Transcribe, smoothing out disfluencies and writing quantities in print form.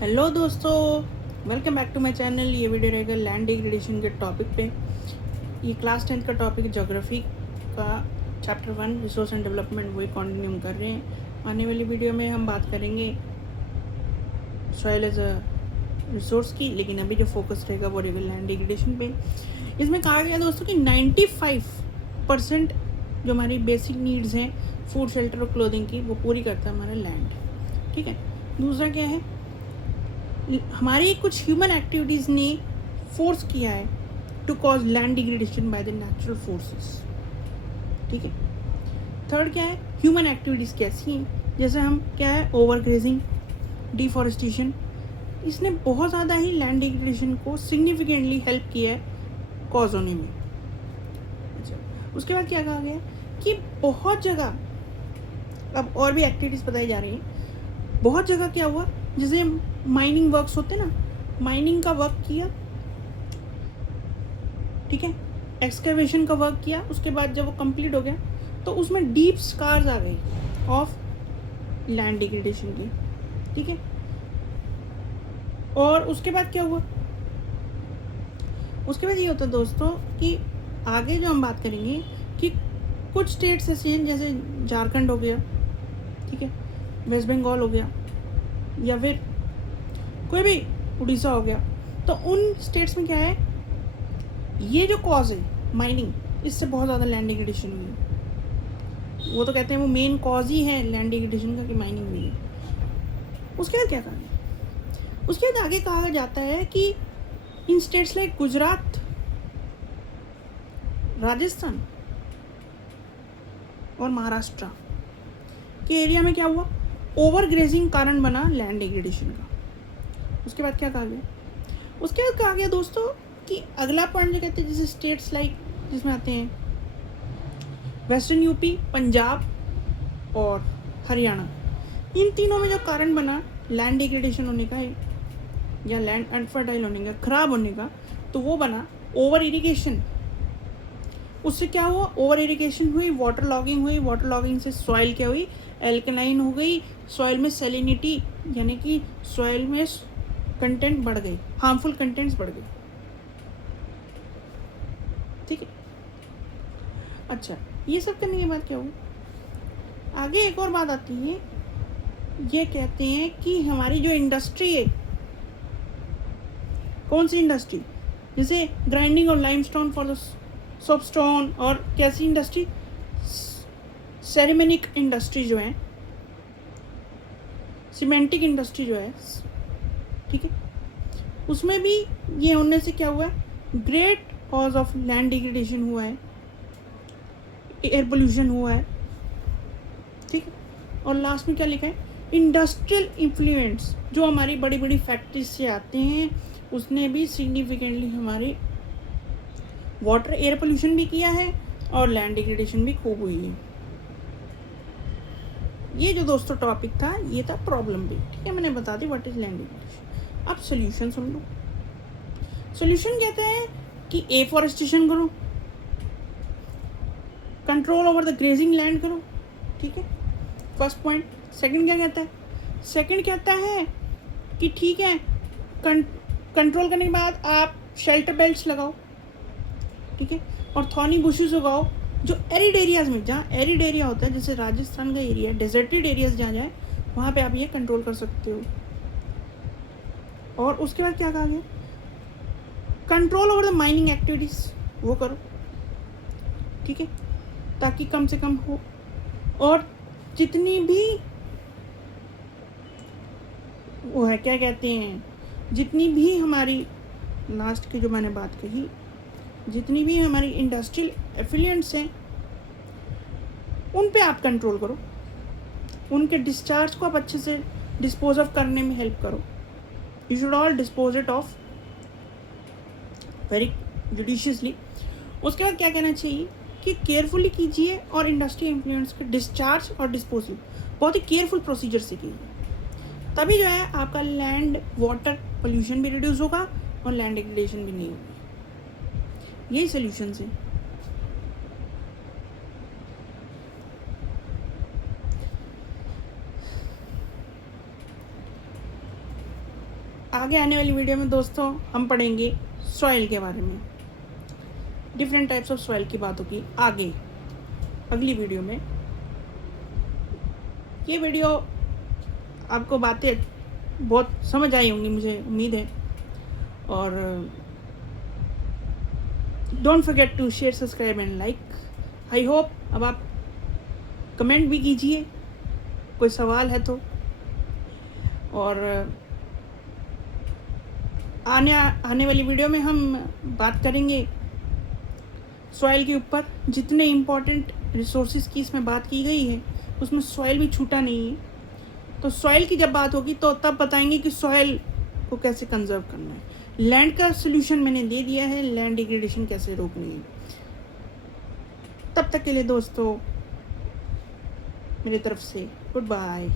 Hello दोस्तों, welcome back to my channel. ये video रहेगा लैंड डिग्रेडेशन के टॉपिक पे। ये क्लास 10th का टॉपिक ज्योग्राफी का चैप्टर 1 रिसोर्स एंड डेवलपमेंट वही कंटिन्यू कर रहे हैं। आने वाली वीडियो में हम बात करेंगे सॉइल एज अ रिसोर्स की, लेकिन अभी जो फोकस रहेगा वो रहेगा लैंड डिग्रेडेशन पे। इसमें कहा गया दोस्तों कि 95% जो हमारी बेसिक नीड्स हैं फूड, शेल्टर और क्लोथिंग की, वो पूरी करता है हमारा लैंड। ठीक है। दूसरा क्या है, हमारी कुछ ह्यूमन एक्टिविटीज़ ने फोर्स किया है to cause land degradation by the natural forces. ठीक है। थर्ड क्या है, ह्यूमन एक्टिविटीज़ कैसी हैं, जैसे हम क्या है, ओवर ग्रेजिंग, डिफॉरेस्टेशन, इसने बहुत ज़्यादा ही लैंड डिग्रेडेशन को सिग्निफिकेंटली हेल्प किया है कॉज होने में। अच्छा, उसके बाद क्या कहा गया कि बहुत जगह अब और भी एक्टिविटीज़ बताई जा रही हैं। बहुत जगह क्या हुआ, जैसे माइनिंग वर्क्स होते ना, माइनिंग का वर्क किया, ठीक है, एक्सकवेशन का वर्क किया, उसके बाद जब वो कंप्लीट हो गया तो उसमें डीप स्कार्स आ गई ऑफ लैंड डिग्रेडेशन की। ठीक है। और उसके बाद क्या हुआ, उसके बाद ये होता है दोस्तों कि आगे जो हम बात करेंगे कि कुछ स्टेट्स ऐसे हैं, जैसे झारखंड हो गया, ठीक है, वेस्ट बंगाल हो गया, या फिर कोई भी उड़ीसा हो गया, तो उन स्टेट्स में क्या है, ये जो कॉज है माइनिंग, इससे बहुत ज़्यादा लैंड डिग्रेडेशन हुई है। वो तो कहते हैं वो मेन कॉज ही है लैंड डिग्रेडेशन का कि माइनिंग हुई है। उसके बाद क्या कहा, उसके बाद आगे कहा जाता है कि इन स्टेट्स लाइक गुजरात, राजस्थान और महाराष्ट्र के एरिया में क्या हुआ, ओवर ग्रेजिंग कारण बना लैंड डिग्रेडेशन का। उसके बाद क्या कहा गया, उसके बाद कहा गया दोस्तों कि अगला पॉइंट जो कहते हैं, जैसे स्टेट्स लाइक जिसमें आते हैं वेस्टर्न यूपी, पंजाब और हरियाणा, इन तीनों में जो कारण बना लैंड डिग्रेडेशन होने का या लैंड अनफर्टाइल होने का, खराब होने का, तो वो बना ओवर इरिगेशन। उससे क्या हुआ, ओवर इरिगेशन हुई, वाटर लॉगिंग हुई, वाटर लॉगिंग से सॉइल क्या हुई, एल्कलाइन हो गई, सॉइल में सैलिनिटी यानी कि सॉइल में कंटेंट बढ़ गई, हार्मफुल कंटेंट्स बढ़ गए। ठीक है। अच्छा, ये सब करने के बाद क्या हुआ, आगे एक और बात आती है, ये कहते हैं कि हमारी जो इंडस्ट्री है, कौन सी इंडस्ट्री, जैसे ग्राइंडिंग और लाइमस्टोन फॉर द सोपस्टोन, और कैसी इंडस्ट्री, सेरेमिक इंडस्ट्री जो है, सीमेंटिक इंडस्ट्री जो है, ठीक है, उसमें भी ये होने से क्या हुआ है, great cause of land degradation हुआ है, एयर पोल्यूशन हुआ है। ठीक है। और लास्ट में क्या लिखा है, इंडस्ट्रियल इन्फ्लुएंस जो हमारी बड़ी बड़ी फैक्ट्रीज से आते हैं, उसने भी सिग्निफिकेंटली हमारे वाटर एयर पोल्यूशन भी किया है और लैंड डिग्रेडेशन भी खूब हुई है। ये जो दोस्तों टॉपिक था, ये था प्रॉब्लम भी। ठीक है, मैंने बता दी व्हाट इज लैंड डिग्रेडेशन। अब सोल्यूशन सुन लो। सोल्यूशन कहता है कि एफॉरेस्टेशन करो, control over the grazing land करो। ठीक है, फर्स्ट पॉइंट। सेकंड क्या कहता है, सेकंड कहता है कि ठीक है, कंट्रोल करने के बाद आप शेल्टर बेल्ट्स लगाओ, ठीक है, और थॉर्नी बुशेस उगाओ जो एरिड एरियाज में, जहाँ एरिड एरिया होता है, जैसे राजस्थान का एरिया, डेजर्टेड एरियाज जहाँ जाए, वहाँ पे आप ये कंट्रोल कर सकते हो। और उसके बाद क्या कहा गया, control over the mining activities वो करो, ठीक है, ताकि कम से कम हो। और जितनी भी वो है, क्या कहते हैं, जितनी भी हमारी लास्ट की जो मैंने बात कही, जितनी भी हमारी इंडस्ट्रियल एफिलिएंट्स हैं, उन पे आप कंट्रोल करो, उनके डिस्चार्ज को आप अच्छे से डिस्पोज ऑफ करने में हेल्प करो। You should all dispose it of very judiciously. उसके बाद क्या कहना चाहिए कि केयरफुली कीजिए और इंडस्ट्रियल इन्फ्लुएंस के डिस्चार्ज और डिस्पोजल बहुत ही केयरफुल प्रोसीजर से कीजिए, तभी जो है आपका लैंड वाटर पोल्यूशन भी रिड्यूस होगा और लैंड डिग्रेडेशन भी नहीं होगी। यही सोल्यूशंस हैं। आगे आने वाली वीडियो में दोस्तों हम पढ़ेंगे सॉइल के बारे में, डिफरेंट टाइप्स ऑफ सॉइल की बात होगी आगे अगली वीडियो में। ये वीडियो आपको बातें बहुत समझ आई होंगी, मुझे उम्मीद है। और don't forget to share, subscribe and like. I hope अब आप कमेंट भी कीजिए कोई सवाल है तो। और आने वाली वीडियो में हम बात करेंगे सॉइल के ऊपर। जितने इम्पोर्टेंट रिसोर्सेज की इसमें बात की गई है उसमें सॉइल भी छूटा नहीं है। तो सॉइल की जब बात होगी तो तब बताएंगे कि सॉइल को कैसे कंजर्व करना है। लैंड का सोल्यूशन मैंने दे दिया है, लैंड डिग्रेडेशन कैसे रोकनी है। तब तक के लिए दोस्तों मेरी तरफ से गुड बाय।